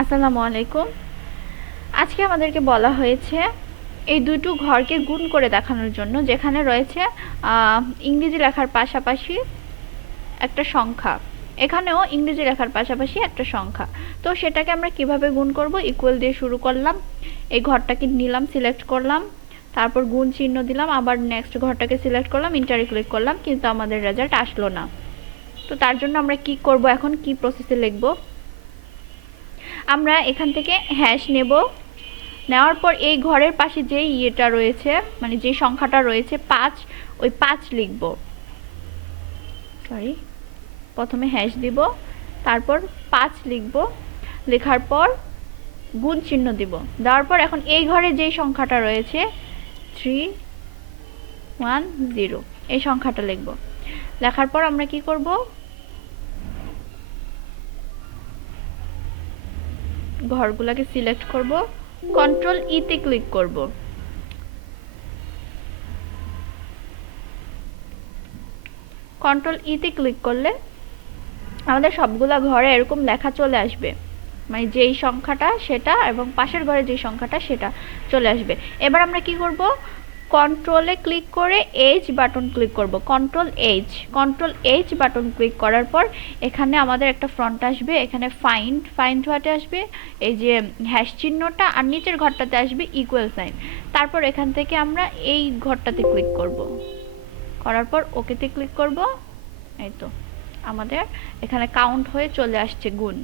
আসসালামু আলাইকুম। আজকে আমাদেরকে বলা হয়েছে এই দুটো ঘরকে গুণ করে দেখানোর জন্য, যেখানে রয়েছে ইংরেজি লেখার পাশাপাশি একটা সংখ্যা, এখানেও ইংরেজি লেখার পাশাপাশি একটা সংখ্যা। তো সেটাকে আমরা কিভাবে গুণ করব? ইকুয়াল দিয়ে শুরু করলাম, এই ঘরটাকে নিলাম, সিলেক্ট করলাম, তারপর গুণ চিহ্ন দিলাম, আবার নেক্সট ঘরটাকে সিলেক্ট করলাম, ইন্টারে ক্লিক করলাম, কিন্তু আমাদের রেজাল্ট আসলো না। তো তার জন্য আমরা কি করব, এখন কি প্রসেসে লিখব? আমরা এখান থেকে হ্যাশ নেব, নেওয়ার পর এই ঘরের পাশে যে ইয়েটা রয়েছে, মানে যে সংখ্যাটা রয়েছে 5, ওই 5 লিখব। সরি, প্রথমে হ্যাশ দিব, তারপর 5 লিখব, লেখার পর গুণ চিহ্ন দিব, দেওয়ার পর এখন এই ঘরে যে সংখ্যাটা রয়েছে 310, এই সংখ্যাটা লিখব। লেখার পর আমরা কি করব? ঘরগুলোকে সিলেক্ট করব, কন্ট্রোল ই তে ক্লিক করব। কন্ট্রোল ই তে ক্লিক করলে আমাদের সবগুলা ঘরে এরকম লেখা চলে আসবে, মানে যেই সংখ্যাটা সেটা এবং পাশের ঘরে যেই সংখ্যাটা সেটা চলে আসবে। এবার আমরা কি করব? কন্ট্রোলে ক্লিক করে এইচ বাটন ক্লিক করব, কন্ট্রোল এইচ বাটন ক্লিক করার পর এখানে আমাদের একটা ফ্রন্ট আসবে, এখানে ফাইন্ড হোয়াটে আসবে এই যে হ্যাশ চিহ্নটা, আর নিচের ঘরটাতে আসবে ইকুয়াল সাইন। তারপর এখান থেকে আমরা এই ঘরটাতে ক্লিক করব, করার পর ওকেতে ক্লিক করব। এই তো আমাদের এখানে কাউন্ট হয়ে চলে আসছে গুণ।